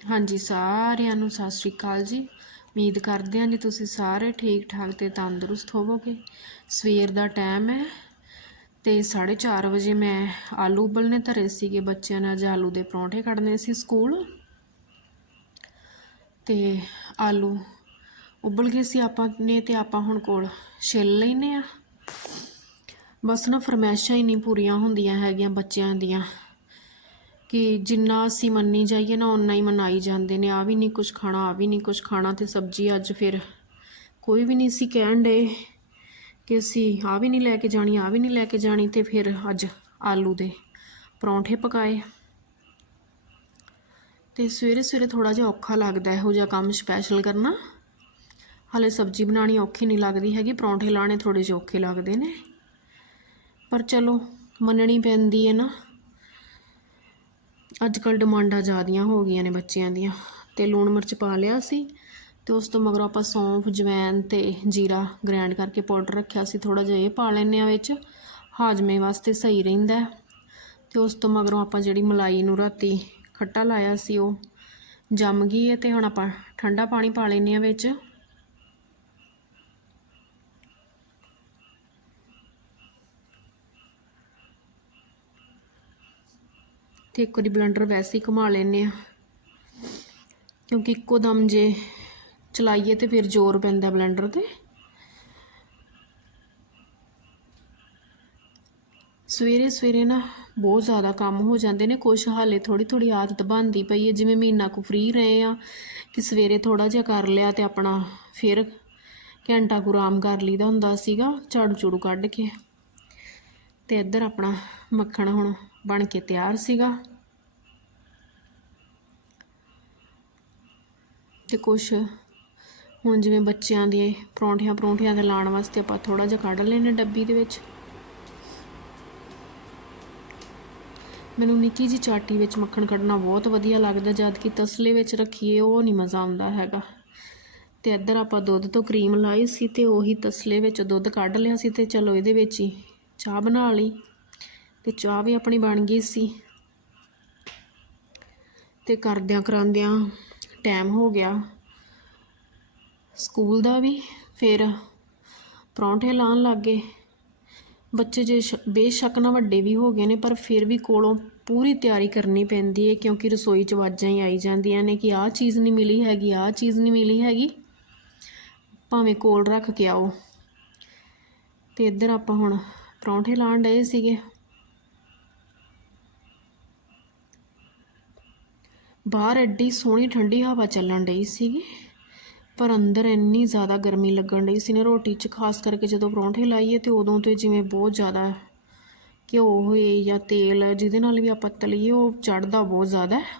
ਹਾਂਜੀ, ਸਾਰਿਆਂ ਨੂੰ ਸਤਿ ਸ਼੍ਰੀ ਅਕਾਲ ਜੀ। ਉਮੀਦ ਕਰਦੇ ਹਾਂ ਜੀ ਤੁਸੀਂ ਸਾਰੇ ਠੀਕ ਠਾਕ ਤੇ ਤੰਦਰੁਸਤ ਹੋਵੋਗੇ। ਸਵੇਰ ਦਾ ਟਾਈਮ ਹੈ ਤੇ 4:30 ਵਜੇ ਮੈਂ ਆਲੂ ਉਬਲਨੇ ਧਰੇ ਸੀਗੇ ਬੱਚਿਆਂ ਨੇ, ਅੱਜ ਆਲੂ ਦੇ ਪਰੌਂਠੇ ਕੱਢਨੇ ਸੀ ਸਕੂਲ। ਤੇ ਆਲੂ ਉਬਲ ਗਏ ਸੀ ਆਪਾਂ ਨੇ ਤੇ ਆਪਾਂ ਹੁਣ ਕੋਲ ਛਿੱਲ ਲੈਨੇ ਆ। ਬਸ ਨਾ ਫਰਮੈਸ਼ਾਂ ਹੀ ਨਹੀਂ ਪੂਰੀਆਂ ਹੁੰਦੀਆਂ ਹੈਗੀਆਂ ਬੱਚਿਆਂ ਦੀਆਂ। ਕਿ ਜਿੰਨਾ ਅਸੀਂ ਮੰਨੀ ਜਾਈਏ ਨਾ, ਓਨਾ ਹੀ ਮਨਾਈ ਜਾਂਦੇ ਨੇ। ਆ ਵੀ ਨਹੀਂ ਕੁਝ ਖਾਣਾ ਆ ਵੀ ਨਹੀਂ ਕੁਝ ਖਾਣਾ ਤੇ ਸਬਜ਼ੀ ਅੱਜ ਫਿਰ ਕੋਈ ਵੀ ਨਹੀਂ ਸੀ ਕਹਿਣ ਡੇ ਕਿ ਅਸੀਂ ਆ ਵੀ ਨਹੀਂ ਲੈ ਕੇ ਜਾਣੀ ਆ ਵੀ ਨਹੀਂ ਲੈ ਕੇ ਜਾਣੀ ਤੇ ਫਿਰ ਅੱਜ ਆਲੂ ਦੇ ਪਰੌਂਠੇ ਪਕਾਏ। ਤੇ ਸਵੇਰੇ ਸਵੇਰੇ ਥੋੜਾ ਜਿਹਾ ਔਖਾ ਲੱਗਦਾ, ਇਹੋ ਜਿਹਾ ਕੰਮ ਸਪੈਸ਼ਲ ਕਰਨਾ। ਹਾਲੇ ਸਬਜ਼ੀ ਬਣਾਉਣੀ ਔਖੀ ਨਹੀਂ ਲੱਗਦੀ ਹੈਗੀ, ਪਰੌਂਠੇ ਲਾਣੇ ਥੋੜੇ ਜਿਹੇ ਔਖੇ ਲੱਗਦੇ ਨੇ। ਪਰ ਚਲੋ, ਮੰਨਣੀ ਪੈਂਦੀ ਹੈ ਨਾ। ਅੱਜ ਕੱਲ ਡਿਮਾਂਡਾਂ ਜ਼ਿਆਦੀਆਂ ਹੋ ਗਈਆਂ ਨੇ ਬੱਚਿਆਂ ਦੀਆਂ ਤੇ ਲੂਣ ਮਿਰਚ ਪਾ ਲਿਆ ਸੀ ਤੇ ਉਸ ਤੋਂ ਮਗਰੋਂ ਆਪਾਂ ਸੌਂਫ ਜਵੈਨ ਤੇ ਜੀਰਾ ਗ੍ਰਾਈਂਡ ਕਰਕੇ ਪਾਊਡਰ ਰੱਖਿਆ ਸੀ ਥੋੜਾ ਜਿਹਾ ਇਹ ਪਾ ਲੈਨੇ ਆ ਵਿੱਚ, ਹਾਜ਼ਮੇ ਵਾਸਤੇ ਸਹੀ ਰਹਿੰਦਾ ਹੈ। ਤੇ ਉਸ ਤੋਂ ਮਗਰੋਂ ਆਪਾਂ ਜਿਹੜੀ ਮਲਾਈ ਨੂੰ ਰਾਤੀ ਖੱਟਾ ਲਾਇਆ ਸੀ ਉਹ ਜੰਮ ਗਈ ਹੈ ਤੇ ਹੁਣ ਆਪਾਂ ਠੰਡਾ ਪਾਣੀ ਪਾ ਲੈਨੇ ਆ ਵਿੱਚ ਤੇ ਇੱਕ ਵਾਰੀ ਬਲੈਂਡਰ ਵੈਸੇ ਹੀ ਘੁਮਾ ਲੈਨੇ ਆ ਕਿਉਂਕਿ ਇੱਕੋ ਦਮ ਜੇ ਚਲਾਈਏ ਤੇ ਫਿਰ ਜ਼ੋਰ ਪੈਂਦਾ ਬਲੈਂਡਰ ਤੇ। ਸਵੇਰੇ ਸਵੇਰੇ ਨਾ ਬਹੁਤ ਜ਼ਿਆਦਾ ਕੰਮ ਹੋ ਜਾਂਦੇ ਨੇ, ਕੁਛ ਹਾਲੇ ਥੋੜੀ ਥੋੜੀ ਆਦਤ ਬਣਦੀ ਪਈ ਹੈ। ਜਿਵੇਂ ਮਹੀਨਾ ਕੁ ਫ੍ਰੀ ਰਹੇ ਆ ਕਿ ਸਵੇਰੇ ਥੋੜਾ ਜਿਹਾ ਕਰ ਲਿਆ ਤੇ ਆਪਣਾ ਫਿਰ ਘੰਟਾ ਕੁ ਆਰਾਮ ਕਰ ਲਈਦਾ ਹੁੰਦਾ ਸੀਗਾ ਝਾੜੂ ਝੂੜੂ ਕੱਢ ਕੇ। ਤੇ ਇੱਧਰ ਆਪਣਾ ਮੱਖਣ ਹੁਣ ਬਣ ਕੇ ਤਿਆਰ ਸੀਗਾ। ਤੇ ਕੁਛ ਹੁਣ ਜਿਵੇਂ ਬੱਚਿਆਂ ਦੇ ਪਰੌਂਠਿਆਂ ਪਰੌਂਠਿਆਂ ਦੇ ਲਾਉਣ ਵਾਸਤੇ ਆਪਾਂ ਥੋੜਾ ਜਿਹਾ ਕੱਢ ਲੈਨੇ ਡੱਬੀ ਦੇ ਵਿੱਚ। ਮੈਨੂੰ ਨਿੱਕੀ ਜੀ ਚਾਟੀ ਵਿੱਚ ਮੱਖਣ ਕੱਢਣਾ ਬਹੁਤ ਵਧੀਆ ਲੱਗਦਾ, ਜਦ ਕਿ ਤਸਲੇ ਵਿੱਚ ਰੱਖੀਏ ਉਹ ਨਹੀਂ ਮਜ਼ਾ ਆਉਂਦਾ ਹੈਗਾ। ਤੇ ਇੱਧਰ ਆਪਾਂ ਦੁੱਧ ਤੋਂ ਕਰੀਮ ਲਾਈ ਸੀ ਤੇ ਉਹੀ ਤਸਲੇ ਵਿੱਚ ਦੁੱਧ ਕੱਢ ਲਿਆ ਸੀ ਤੇ ਚਲੋ ਇਹਦੇ ਵਿੱਚ ਹੀ ਚਾਹ ਬਣਾ ਲਈ। ਤੇ ਚਾਹ ਵੀ ਆਪਣੀ ਬਣ ਗਈ ਸੀ। ਤੇ ਕਰਦਿਆਂ ਕਰਾਂਦਿਆਂ ਟਾਈਮ ਹੋ ਗਿਆ। ਸਕੂਲ ਦਾ ਵੀ ਫਿਰ ਪਰੌਂਠੇ ਲਾਉਣ ਲੱਗੇ ਬੱਚੇ ਜੇ ਸ਼- ਬੇਸ਼ੱਕ ਨਾ ਵੱਡੇ ਵੀ ਹੋ ਗਏ ਨੇ, ਪਰ ਫਿਰ ਵੀ ਕੋਲੋਂ ਪੂਰੀ ਤਿਆਰੀ ਕਰਨੀ ਪੈਂਦੀ ਹੈ ਕਿਉਂਕਿ ਰਸੋਈ 'ਚ ਆਵਾਜ਼ਾਂ ਹੀ ਆਈ ਜਾਂਦੀਆਂ ਨੇ ਕਿ ਆਹ ਚੀਜ਼ ਨਹੀਂ ਮਿਲੀ ਹੈਗੀ, ਆਹ ਚੀਜ਼ ਨਹੀਂ ਮਿਲੀ ਹੈਗੀ। ਭਾਵੇਂ ਕੋਲ ਰੱਖ ਕੇ ਆਓ। ਤੇ ਇੱਧਰ ਆਪਾਂ ਹੁਣ ਪਰੌਂਠੇ ਲਾਣ ਡਏ ਸੀਗੇ। ਬਾਹਰ ਐਡੀ ਸੋਹਣੀ ਠੰਡੀ ਹਵਾ ਚੱਲਣ ਡਈ ਸੀਗੀ, ਪਰ ਅੰਦਰ ਇੰਨੀ ਜ਼ਿਆਦਾ ਗਰਮੀ ਲੱਗਣ ਡਈ ਸੀ ਨਾ ਰੋਟੀ 'ਚ, ਖਾਸ ਕਰਕੇ ਜਦੋਂ ਪਰੌਂਠੇ ਲਾਈਏ ਤੇ ਉਦੋਂ ਤੇ ਜਿਵੇਂ ਬਹੁਤ ਜ਼ਿਆਦਾ ਘਿਓ ਹੋਏ ਜਾਂ ਤੇਲ ਜਿਹਦੇ ਨਾਲ ਵੀ ਆਪਾਂ ਤਲੀਏ, ਉਹ ਚੜਦਾ ਬਹੁਤ ਜ਼ਿਆਦਾ ਹੈ।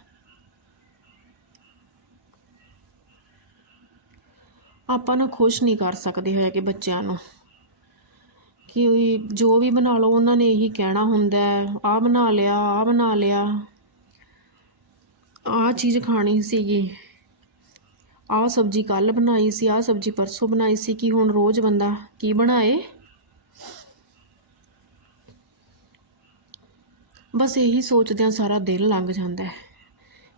ਆਪਾਂ ਨਾ ਖੁਸ਼ ਨਹੀਂ ਕਰ ਸਕਦੇ ਹੈਗੇ ਬੱਚਿਆਂ ਨੂੰ ਕਿ ਜੋ ਵੀ ਬਣਾ ਲਓ, ਉਹਨਾਂ ਨੇ ਇਹੀ ਕਹਿਣਾ ਹੁੰਦਾ ਹੈ ਆਹ ਬਣਾ ਲਿਆ, ਆਹ ਬਣਾ ਲਿਆ ਆਹ ਚੀਜ਼ ਖਾਣੀ ਸੀਗੀ। ਆਹ ਸਬਜ਼ੀ ਕੱਲ ਬਣਾਈ ਸੀ, ਆਹ ਸਬਜ਼ੀ ਪਰਸੋਂ ਬਣਾਈ ਸੀ, ਕਿ ਹੁਣ ਰੋਜ਼ ਬੰਦਾ ਕੀ ਬਣਾਏ? ਬਸ ਇਹੀ ਸੋਚਦਿਆਂ ਸਾਰਾ ਦਿਨ ਲੰਘ ਜਾਂਦਾ ਹੈ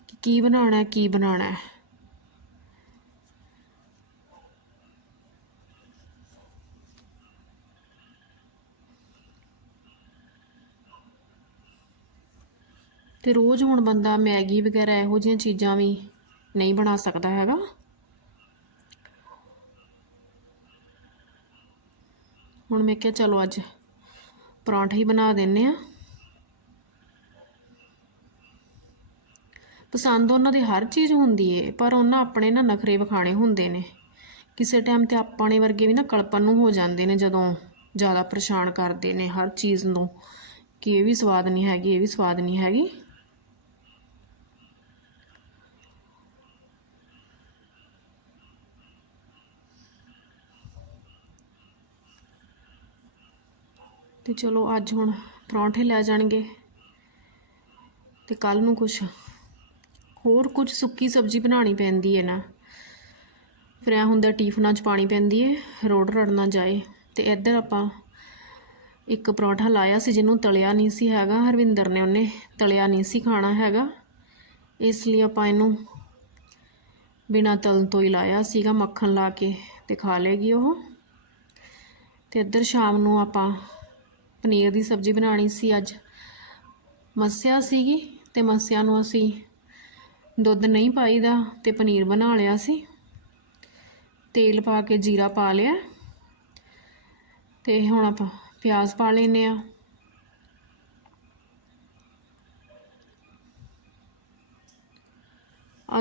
ਕਿ ਕੀ ਬਣਾਉਣਾ ਕੀ ਬਣਾਉਣਾ ਹੈ। ਤੇ ਰੋਜ਼ ਹੁਣ ਬੰਦਾ ਮੈਗੀ ਵਗੈਰਾ ਇਹੋ ਜਿਹੀਆਂ ਚੀਜ਼ਾਂ ਵੀ ਨਹੀਂ ਬਣਾ ਸਕਦਾ ਹੈਗਾ। ਹੁਣ ਮੈਂ ਕਿਹਾ ਚਲੋ ਅੱਜ ਪਰੌਂਠੇ ਹੀ ਬਣਾ ਦਿੰਨੇ ਆ। ਪਸੰਦ ਉਹਨਾਂ ਦੀ ਹਰ ਚੀਜ਼ ਹੁੰਦੀ ਏ, ਪਰ ਉਹਨਾਂ ਆਪਣੇ ਨਾ ਨਖਰੇ ਵਿਖਾਣੇ ਹੁੰਦੇ ਨੇ। ਕਿਸੇ ਟਾਈਮ ਤੇ ਆਪਣੇ ਵਰਗੇ ਵੀ ਨਾ ਕਲਪਨ ਨੂੰ ਹੋ ਜਾਂਦੇ ਨੇ ਜਦੋਂ ਜ਼ਿਆਦਾ ਪਰੇਸ਼ਾਨ ਕਰਦੇ ਨੇ ਹਰ ਚੀਜ਼ ਨੂੰ, ਕਿ ਇਹ ਵੀ ਸਵਾਦ ਨਹੀਂ ਹੈਗੀ, ਇਹ ਵੀ ਸਵਾਦ ਨਹੀਂ ਹੈਗੀ। ਤੇ ਚਲੋ ਅੱਜ ਹੁਣ ਪਰੌਂਠੇ ਲੈ ਜਾਣਗੇ ਤੇ ਕੱਲ ਨੂੰ ਕੁਛ ਹੋਰ ਕੁਝ ਸੁੱਕੀ ਸਬਜ਼ੀ ਬਣਾਉਣੀ ਪੈਂਦੀ ਹੈ ਨਾ। ਫਿਰ ਐ ਹੁੰਦਾ ਟੀਫਨਾਂ 'ਚ ਪਾਣੀ ਪੈਂਦੀ ਹੈ ਰੋੜ ਰੜ ਨਾ ਜਾਏ ਤੇ ਇੱਧਰ ਆਪਾਂ ਇੱਕ ਪਰੌਂਠਾ ਲਾਇਆ ਸੀ ਜਿਹਨੂੰ ਤਲਿਆ ਨਹੀਂ ਸੀ ਹੈਗਾ, ਹਰਵਿੰਦਰ ਨੇ ਉਹਨੇ ਤਲਿਆ ਨਹੀਂ ਸੀ ਖਾਣਾ ਹੈਗਾ। ਇਸ ਲਈ ਆਪਾਂ ਇਹਨੂੰ ਬਿਨਾ ਤਲਣ ਤੋਂ ਹੀ ਲਾਇਆ ਸੀਗਾ, ਮੱਖਣ ਲਾ ਕੇ ਤੇ ਖਾ ਲੇਗੀ ਉਹ। ਤੇ ਇੱਧਰ ਸ਼ਾਮ ਨੂੰ ਆਪਾਂ ਪਨੀਰ ਦੀ ਸਬਜ਼ੀ ਬਣਾਣੀ ਸੀ ਅੱਜ। ਮੱਸਿਆ ਸੀਗੀ ਤੇ ਮੱਸਿਆ ਨੂੰ ਅਸੀਂ ਦੁੱਧ ਨਹੀਂ ਪਾਈਦਾ ਤੇ ਪਨੀਰ ਬਣਾ ਲਿਆ ਸੀ। ਤੇਲ ਪਾ ਕੇ ਜੀਰਾ ਪਾ ਲਿਆ ਤੇ ਹੁਣ ਆਪਾਂ ਪਿਆਜ਼ ਪਾ ਲੈਨੇ ਆ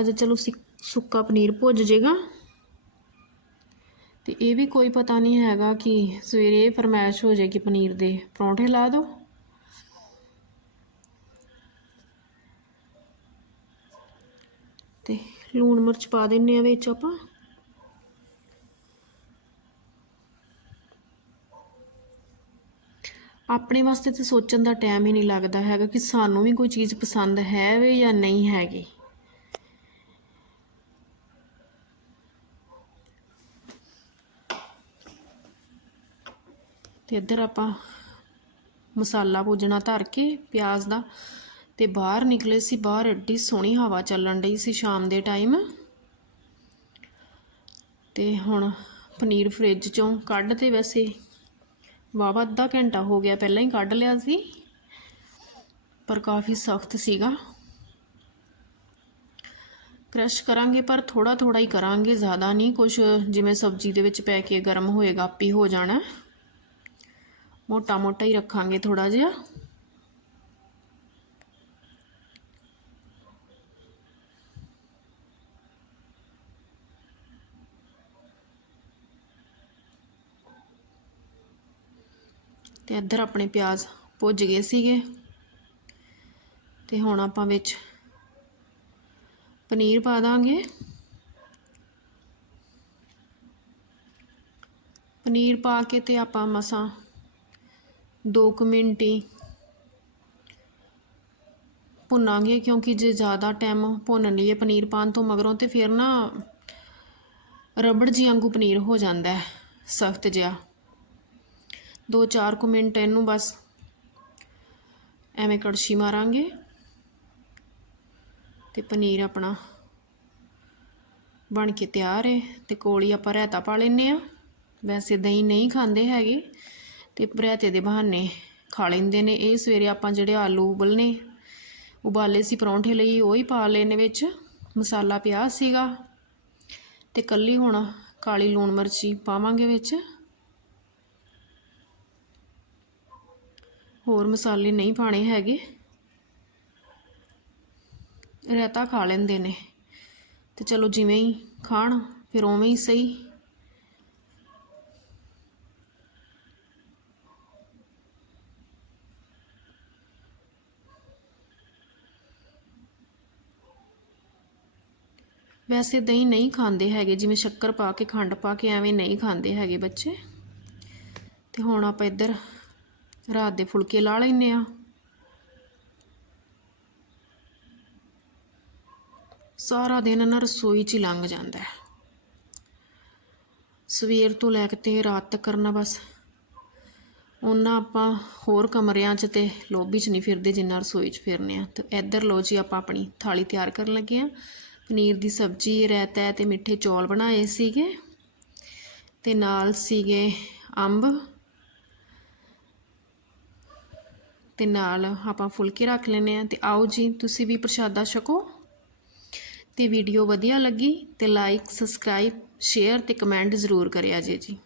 ਅੱਜ ਚਲੋ ਸਿ- ਸੁੱਕਾ ਪਨੀਰ ਭੁੱਜ ਜੇਗਾ। ਇਹ ਵੀ ਕੋਈ ਪਤਾ ਨਹੀਂ ਹੈਗਾ ਕਿ ਸਵੇਰੇ ਫਰਮਾਇਸ਼ ਹੋ ਜਾਏਗੀ ਪਨੀਰ ਦੇ। ਪਰੌਂਠੇ ਲਾ ਦਿਓ ਤੇ ਲੂਣ ਮਿਰਚ ਪਾ ਦਿੰਨੇ ਆ ਵਿੱਚ ਆਪਾਂ। ਆਪਣੇ ਵਾਸਤੇ ਤੇ ਸੋਚਣ ਦਾ ਟਾਈਮ ਹੀ ਨਹੀਂ ਲੱਗਦਾ ਹੈਗਾ ਕਿ ਸਾਨੂੰ ਵੀ ਕੋਈ ਚੀਜ਼ ਪਸੰਦ ਹੈ ਵੇ ਜਾਂ ਨਹੀਂ ਹੈਗੀ। ਤੇ ਇੱਧਰ ਆਪਾਂ ਮਸਾਲਾ ਭੁੱਜਣਾ ਧਰ ਕੇ ਪਿਆਜ਼ ਦਾ ਤੇ ਬਾਹਰ ਨਿਕਲੇ ਸੀ, ਬਾਹਰ ਐਡੀ ਸੋਹਣੀ ਹਵਾ ਚੱਲਣ ਡਈ ਸੀ ਸ਼ਾਮ ਦੇ ਟਾਈਮ। ਤੇ ਹੁਣ ਪਨੀਰ ਫ੍ਰਿਜ ਚੋਂ ਕੱਢ ਤੇ ਵੈਸੇ ਵਾਵਾ ਅੱਧਾ ਘੰਟਾ ਹੋ ਗਿਆ, ਪਹਿਲਾਂ ਹੀ ਕੱਢ ਲਿਆ ਸੀ, ਪਰ ਕਾਫੀ ਸਖਤ ਸੀਗਾ। ਕ੍ਰਸ਼ ਕਰਾਂਗੇ, ਪਰ ਥੋੜਾ ਥੋੜਾ ਹੀ ਕਰਾਂਗੇ, ਜ਼ਿਆਦਾ ਨਹੀਂ ਕੁਝ ਜਿਵੇਂ ਸਬਜ਼ੀ ਦੇ ਵਿੱਚ ਪੈ ਕੇ ਗਰਮ ਹੋਏਗਾ, ਆਪੀ ਹੋ ਜਾਣਾ। ਮੋਟਾ ਮੋਟਾ ਹੀ ਰੱਖਾਂਗੇ ਥੋੜਾ ਜਿਹਾ। ਤੇ ਇੱਧਰ ਆਪਣੇ ਪਿਆਜ਼ ਭੁੱਜ ਗਏ ਸੀਗੇ। ਤੇ ਹੁਣ ਆਪਾਂ ਵਿੱਚ ਪਨੀਰ ਪਾ ਦਾਂਗੇ। ਪਨੀਰ ਪਾ ਕੇ ਤੇ ਆਪਾਂ ਮਸਾਂ 2 ਮਿੰਟ ਹੀ ਭੁੰਨਾਂਗੇ ਕਿਉਂਕਿ ਜੇ ਜ਼ਿਆਦਾ ਟਾਈਮ ਭੁੰਨ ਲਈਏ ਪਨੀਰ ਪਾਣ ਤੋਂ ਮਗਰੋਂ ਤੇ ਫਿਰ ਨਾ ਰਬੜ ਜੀ ਵਾਂਗੂ ਪਨੀਰ ਹੋ ਜਾਂਦਾ ਹੈ, ਸਖਤ ਜਿਹਾ। 2-4 ਕੁ ਮਿੰਟ ਇਹਨੂੰ ਬਸ ਐਵੇਂ ਕੜਛੀ ਮਾਰਾਂਗੇ ਤੇ ਪਨੀਰ ਆਪਣਾ ਬਣ ਕੇ ਤਿਆਰ ਹੈ ਤੇ ਕੋਲੀ ਆਪਾਂ ਰਾਇਤਾ ਪਾ ਲੈਨੇ ਆ ਵੈਸੇ ਦਹੀਂ ਨਹੀਂ ਖਾਂਦੇ ਹੈਗੇ। ਤੇ ਰਾਇਤੇ ਦੇ ਬਹਾਨੇ ਖਾ ਲੈਂਦੇ ਨੇ। ਇਹ ਸਵੇਰੇ ਆਪਾਂ ਜਿਹੜੇ ਆਲੂ ਉਬਲਨੇ, ਉਬਾਲੇ ਸੀ ਪਰੌਂਠੇ ਲਈ, ਉਹ ਹੀ ਪਾ ਲੈਨੇ ਵਿੱਚ। ਮਸਾਲਾ ਪਿਆ ਸੀਗਾ ਤੇ ਕੱਲੀ ਹੁਣ ਕਾਲੀ ਲੂਣ ਮਿਰਚੀ ਪਾਵਾਂਗੇ ਵਿੱਚ। ਹੋਰ ਮਸਾਲੇ ਨਹੀਂ ਪਾਣੇ ਹੈਗੇ। ਰਾਇਤਾ ਖਾ ਲੈਂਦੇ ਨੇ। ਤੇ ਚਲੋ ਜਿਵੇਂ ਹੀ ਖਾਣ, ਫਿਰ ਉਵੇਂ ਹੀ ਸਹੀ। ਵੈਸੇ ਦਹੀਂ ਨਹੀਂ ਖਾਂਦੇ ਹੈਗੇ, ਜਿਵੇਂ ਸ਼ੱਕਰ ਪਾ ਕੇ, ਖੰਡ ਪਾ ਕੇ ਐਵੇਂ ਨਹੀਂ ਖਾਂਦੇ ਹੈਗੇ ਬੱਚੇ। ਤੇ ਹੁਣ ਆਪਾਂ ਇੱਧਰ ਰਾਤ ਦੇ ਫੁਲਕੇ ਲਾ ਲੈਨੇ ਆ ਸਾਰਾ ਦਿਨ ਨਾ ਰਸੋਈ 'ਚ ਹੀ ਲੰਘ ਜਾਂਦਾ ਹੈ। ਸਵੇਰ ਤੋਂ ਲੈ ਕੇ ਤੇ ਰਾਤ ਤੱਕ ਕਰਨਾ ਬਸ ਉਹਨਾਂ ਆਪਾਂ ਹੋਰ ਕਮਰਿਆਂ 'ਚ ਤੇ ਲੋਬੀ 'ਚ ਨਹੀਂ ਫਿਰਦੇ, ਜਿੰਨਾ ਰਸੋਈ 'ਚ ਫਿਰਨੇ ਆ। ਤੇ ਇੱਧਰ ਲੋ ਜੀ ਆਪਾਂ ਆਪਣੀ ਥਾਲੀ ਤਿਆਰ ਕਰਨ ਲੱਗੇ ਆ ਪਨੀਰ ਦੀ ਸਬਜ਼ੀ, ਰਾਇਤਾ ਤੇ ਮਿੱਠੇ ਚੌਲ ਬਣਾਏ ਸੀਗੇ ਤੇ ਨਾਲ ਸੀਗੇ ਅੰਬ ਤੇ ਨਾਲ ਆਪਾਂ ਫੁਲਕੇ ਰੱਖ ਲੈਨੇ ਆ ਤੇ ਆਓ ਜੀ, ਤੁਸੀਂ ਵੀ ਪ੍ਰਸ਼ਾਦਾ ਛਕੋ। ਤੇ ਵੀਡੀਓ ਵਧੀਆ ਲੱਗੀ ਤੇ ਲਾਈਕ ਸਬਸਕ੍ਰਾਈਬ ਸ਼ੇਅਰ ਤੇ ਕਮੈਂਟ ਜ਼ਰੂਰ ਕਰਿਆ ਜੀ ਜੀ।